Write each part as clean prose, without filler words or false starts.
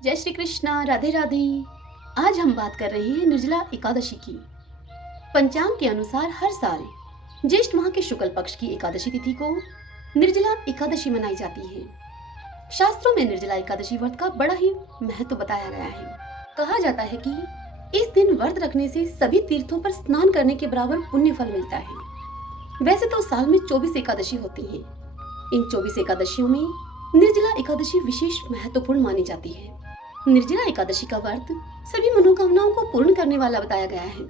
जय श्री कृष्णा, राधे राधे। आज हम बात कर रहे हैं निर्जला एकादशी की। पंचांग के अनुसार हर साल ज्येष्ठ माह के शुक्ल पक्ष की एकादशी तिथि को निर्जला एकादशी मनाई जाती है। शास्त्रों में निर्जला एकादशी व्रत का बड़ा ही महत्व बताया गया है। कहा जाता है कि इस दिन व्रत रखने से सभी तीर्थों पर स्नान करने के बराबर पुण्य फल मिलता है। वैसे तो साल में 24 एकादशी होती है। इन 24 एकादशियों में निर्जला एकादशी विशेष महत्वपूर्ण मानी जाती है। निर्जला एकादशी का व्रत सभी मनोकामनाओं को पूर्ण करने वाला बताया गया है।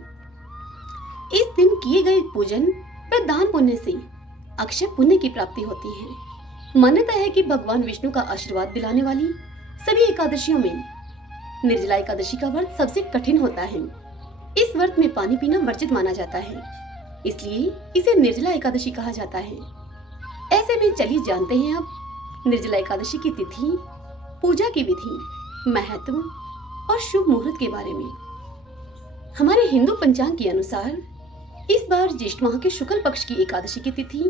इस दिन किए गए पूजन व दान पुण्य से अक्षय पुण्य की प्राप्ति होती है। मान्यता है कि भगवान विष्णु का आशीर्वाद दिलाने वाली सभी एकादशियों में निर्जला एकादशी का व्रत सबसे कठिन होता है। इस व्रत में पानी पीना वर्जित माना जाता है, इसलिए इसे निर्जला एकादशी कहा जाता है। ऐसे में चलिए जानते हैं अब निर्जला एकादशी की तिथि, पूजा की विधि, महत्व और शुभ मुहूर्त के बारे में। हमारे हिंदू पंचांग के अनुसार इस बार ज्येष्ठ माह के शुक्ल पक्ष की एकादशी की तिथि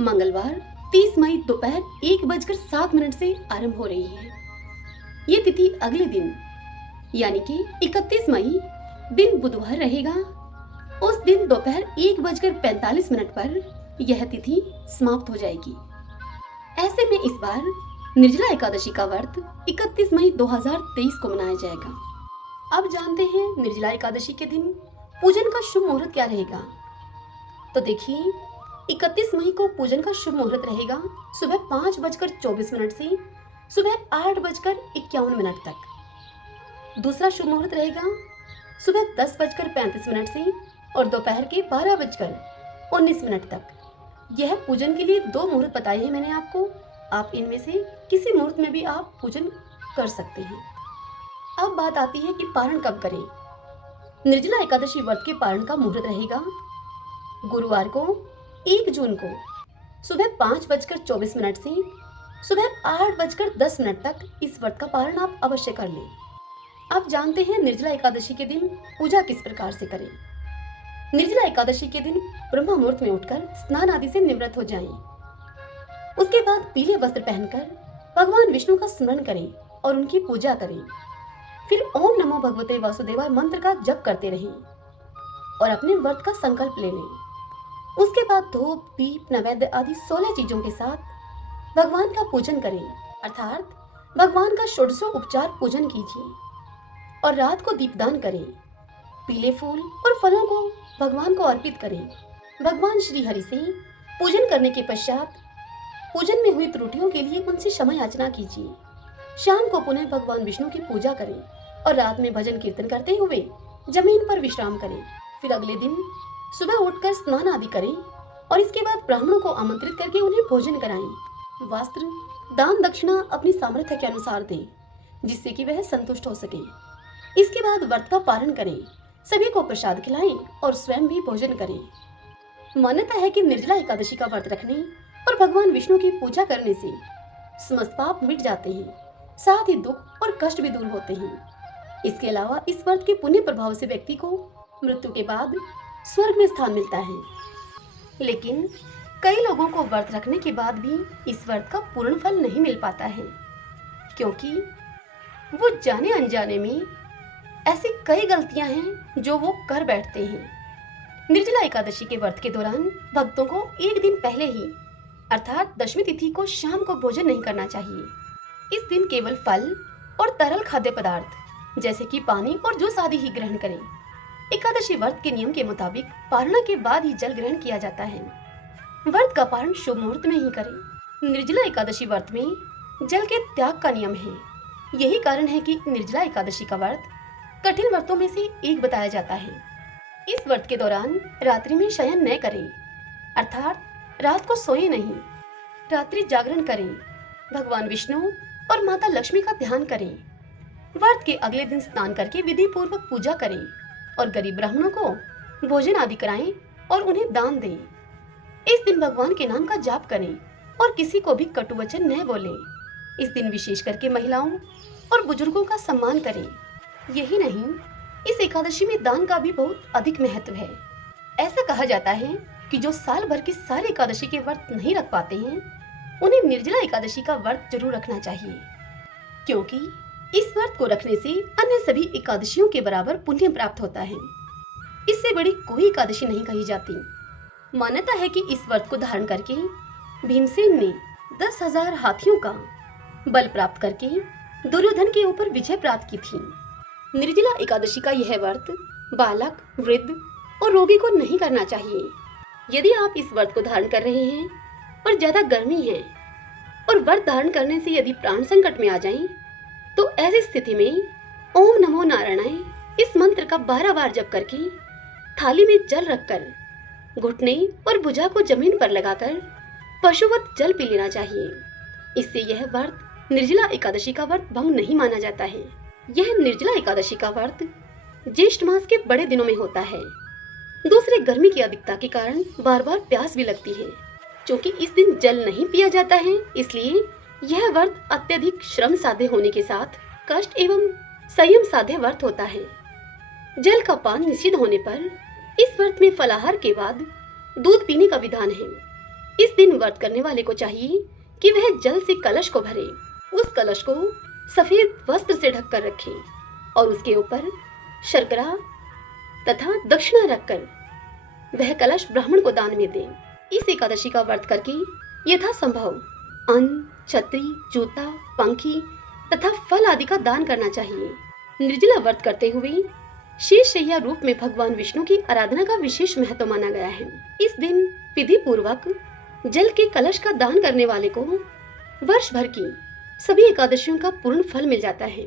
मंगलवार 30 मई दोपहर 1:07 से आरंभ हो रही है। ये तिथि अगले दिन यानी कि 31 मई दिन बुधवार रहेगा। उस दिन दोपहर 1:45 पर यह तिथि समाप्त हो जाएगी। ऐसे में इस बार निर्जला एकादशी का व्रत 31 मई 2023 को मनाया जाएगा। अब जानते हैं निर्जला एकादशी के दिन पूजन का शुभ मुहूर्त क्या रहेगा। तो देखिए, 31 मई को पूजन का शुभ मुहूर्त रहेगा सुबह 5:24 से सुबह 8:51 तक। दूसरा शुभ मुहूर्त रहेगा सुबह 10:35 से और दोपहर के 12:19 तक। यह पूजन के लिए 2 मुहूर्त बताए हैं मैंने आपको। आप इनमें से किसी मुहूर्त में भी आप पूजन कर सकते हैं। अब बात आती है कि पारण कब करें। निर्जला एकादशी व्रत के पारण का मुहूर्त रहेगा गुरुवार को 1 जून को सुबह 5:24 से सुबह 8:10 तक। इस व्रत का पारण आप अवश्य कर लें। अब जानते हैं निर्जला एकादशी के दिन पूजा किस प्रकार से करें। निर्जला एकादशी के दिन ब्रह्म मुहूर्त में उठकर स्नान आदि से निवृत्त हो जाएं। उसके बाद पीले वस्त्र पहनकर भगवान विष्णु का स्मरण करें और उनकी पूजा करें। फिर ओम नमो भगवते वासुदेवाय मंत्र का जप करते रहें और अपने व्रत का संकल्प ले लें। उसके बाद धूप, दीप, नैवेद्य आदि 16 चीजों के साथ भगवान का पूजन करें, अर्थात भगवान का षोडशोपचार पूजन कीजिए और रात को दीपदान करें। पीले फूल और फलों को भगवान को अर्पित करें। भगवान श्री हरि से पूजन करने के पश्चात पूजन में हुई त्रुटियों के लिए उनसे क्षमा याचना कीजिए। शाम को पुनः भगवान विष्णु की पूजा करें और रात में भजन कीर्तन करते हुए जमीन पर विश्राम करें। फिर अगले दिन सुबह उठकर स्नान आदि करें और इसके बाद ब्राह्मणों को आमंत्रित करके उन्हें भोजन कराएं। वस्त्र, दान, दक्षिणा अपनी सामर्थ्य के अनुसार दें, जिससे कि वह संतुष्ट हो सके। इसके बाद व्रत का पारण करें, सभी को प्रसाद खिलाएं और स्वयं भी भोजन करें। मान्यता है कि निर्जला एकादशी का व्रत रखने और भगवान विष्णु की पूजा करने से समस्त पाप मिट जाते हैं, साथ ही दुख और कष्ट भी दूर होते हैं। इसके अलावा इस व्रत के पुण्य प्रभाव से व्यक्ति को मृत्यु के बाद स्वर्ग में स्थान मिलता है। लेकिन कई लोगों को व्रत रखने के बाद भी इस व्रत का पूर्ण फल नहीं मिल पाता है, क्योंकि वो जाने अनजाने में ऐसी कई गलतियां हैं जो वो कर बैठते हैं। निर्जला एकादशी के व्रत के दौरान भक्तों को एक दिन पहले ही अर्थात दशमी तिथि को शाम को भोजन नहीं करना चाहिए। इस दिन केवल फल और तरल खाद्य पदार्थ जैसे कि पानी और जूस आदि ही ग्रहण करें। एकादशी व्रत के नियम के मुताबिक पारणा के बाद ही जल ग्रहण किया जाता है। व्रत का पारण शुभ मुहूर्त में ही करें। निर्जला एकादशी व्रत में जल के त्याग का नियम है। यही कारण है कि निर्जला एकादशी का व्रत कठिन व्रतों में से एक बताया जाता है। इस व्रत के दौरान रात्रि में शयन न करें, अर्थात रात को सोए नहीं, रात्रि जागरण करें। भगवान विष्णु और माता लक्ष्मी का ध्यान करें। व्रत के अगले दिन स्नान करके विधि पूर्वक पूजा करें और गरीब ब्राह्मणों को भोजन आदि कराएं और उन्हें दान दें। इस दिन भगवान के नाम का जाप करें और किसी को भी कटु वचन न बोलें। इस दिन विशेष करके महिलाओं और बुजुर्गों का सम्मान करें। यही नहीं, इस एकादशी में दान का भी बहुत अधिक महत्व है। ऐसा कहा जाता है कि जो साल भर की सारी एकादशी के व्रत नहीं रख पाते हैं, उन्हें निर्जला एकादशी का व्रत जरूर रखना चाहिए, क्योंकि इस व्रत को रखने से अन्य सभी एकादशियों के बराबर पुण्य प्राप्त होता है। इससे बड़ी कोई एकादशी नहीं कही जाती। मान्यता है कि इस व्रत को धारण करके भीमसेन ने 10,000 हाथियों का बल प्राप्त करके दुर्योधन के ऊपर विजय प्राप्त की थी। निर्जला एकादशी का यह व्रत बालक, वृद्ध और रोगी को नहीं करना चाहिए। यदि आप इस व्रत को धारण कर रहे हैं और ज्यादा गर्मी है और व्रत धारण करने से यदि प्राण संकट में आ जाएं, तो ऐसी स्थिति में ओम नमो नारायणाय इस मंत्र का 12 बार जप करके थाली में जल रखकर घुटने और भुजा को जमीन पर लगाकर पशुवत जल पी लेना चाहिए। इससे यह व्रत निर्जला एकादशी का व्रत भंग नहीं माना जाता है। यह निर्जला एकादशी का व्रत ज्येष्ठ मास के बड़े दिनों में होता है। दूसरे गर्मी की अधिकता के कारण बार बार प्यास भी लगती है। क्योंकि इस दिन जल नहीं पिया जाता है, इसलिए यह व्रत अत्यधिक श्रम साध्य होने के साथ कष्ट एवं संयम साध्य व्रत होता है। जल का पान निषिद्ध होने पर इस व्रत में फलाहार के बाद दूध पीने का विधान है। इस दिन व्रत करने वाले को चाहिए कि वह जल से कलश को भरे, उस कलश को सफेद वस्त्र से ढककर रखे और उसके ऊपर शर्करा तथा दक्षिणा रखकर वह कलश ब्राह्मण को दान में दे। इस एकादशी का व्रत करके यथासंभव अन्न, छतरी, जूता, पंखी तथा फल आदि का दान करना चाहिए। निर्जला व्रत करते हुए शेष शैया रूप में भगवान विष्णु की आराधना का विशेष महत्व माना गया है। इस दिन विधि पूर्वक जल के कलश का दान करने वाले को वर्ष भर की सभी एकादशियों का पूर्ण फल मिल जाता है।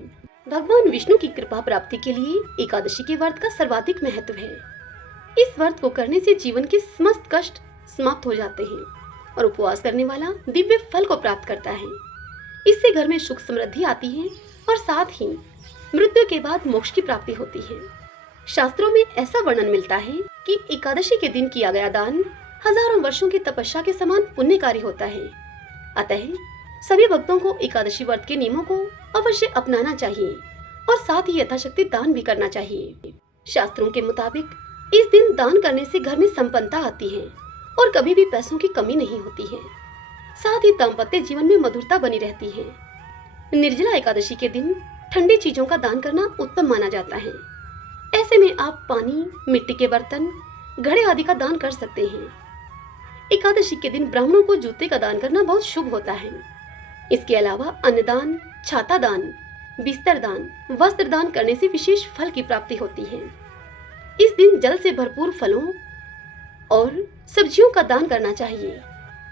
भगवान विष्णु की कृपा प्राप्ति के लिए एकादशी के व्रत का सर्वाधिक महत्व है। इस व्रत को करने से जीवन के समस्त कष्ट समाप्त हो जाते हैं और उपवास करने वाला दिव्य फल को प्राप्त करता है। इससे घर में सुख समृद्धि आती है और साथ ही मृत्यु के बाद मोक्ष की प्राप्ति होती है। शास्त्रों में ऐसा वर्णन मिलता है कि एकादशी के दिन किया गया दान हजारों वर्षों की तपस्या के समान पुण्यकारी होता है। अतः सभी भक्तों को एकादशी व्रत के नियमों को अवश्य अपनाना चाहिए और साथ ही यथाशक्ति दान भी करना चाहिए। शास्त्रों के मुताबिक इस दिन दान करने से घर में संपन्नता आती है और कभी भी पैसों की कमी नहीं होती है। साथ ही दाम्पत्य जीवन में मधुरता बनी रहती है। निर्जला एकादशी के दिन ठंडी चीजों का दान करना उत्तम माना जाता है। ऐसे में आप पानी, मिट्टी के बर्तन, घड़े आदि का दान कर सकते हैं। एकादशी के दिन ब्राह्मणों को जूते का दान करना बहुत शुभ होता है। इसके अलावा अन्नदान, छाता दान, बिस्तर दान, वस्त्र दान करने से विशेष फल की प्राप्ति होती है। इस दिन जल से भरपूर फलों और सब्जियों का दान करना चाहिए,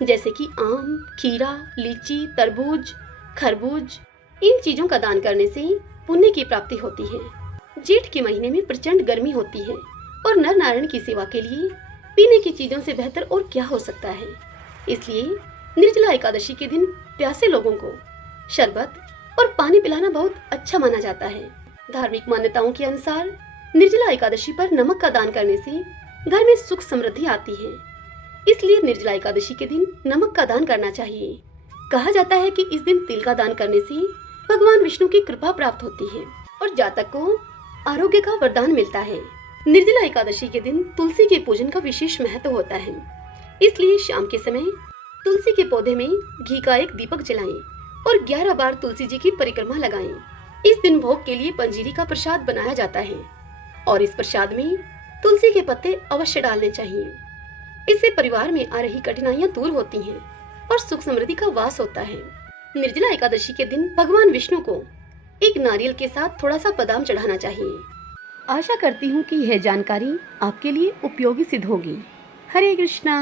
जैसे कि आम, खीरा, लीची, तरबूज, खरबूज। इन चीजों का दान करने से पुण्य की प्राप्ति होती है। जेठ के महीने में प्रचंड गर्मी होती है और नर नारायण की सेवा के लिए पीने की चीजों से बेहतर और क्या हो सकता है। इसलिए निर्जला एकादशी के दिन प्यासे लोगों को शरबत और पानी पिलाना बहुत अच्छा माना जाता है। धार्मिक मान्यताओं के अनुसार निर्जला एकादशी पर नमक का दान करने से घर में सुख समृद्धि आती है। इसलिए निर्जला एकादशी के दिन नमक का दान करना चाहिए। कहा जाता है कि इस दिन तिल का दान करने से भगवान विष्णु की कृपा प्राप्त होती है और जातक को आरोग्य का वरदान मिलता है। निर्जला एकादशी के दिन तुलसी के पूजन का विशेष महत्व होता है। इसलिए शाम के समय तुलसी के पौधे में घी का एक दीपक जलाएं और 11 बार तुलसी जी की परिक्रमा लगाएं। इस दिन भोग के लिए पंजीरी का प्रसाद बनाया जाता है और इस प्रसाद में तुलसी के पत्ते अवश्य डालने चाहिए। इससे परिवार में आ रही कठिनाइयां दूर होती हैं और सुख समृद्धि का वास होता है। निर्जला एकादशी के दिन भगवान विष्णु को एक नारियल के साथ थोड़ा सा बादाम चढ़ाना चाहिए। आशा करती हूँ कि यह जानकारी आपके लिए उपयोगी सिद्ध होगी। हरे कृष्णा।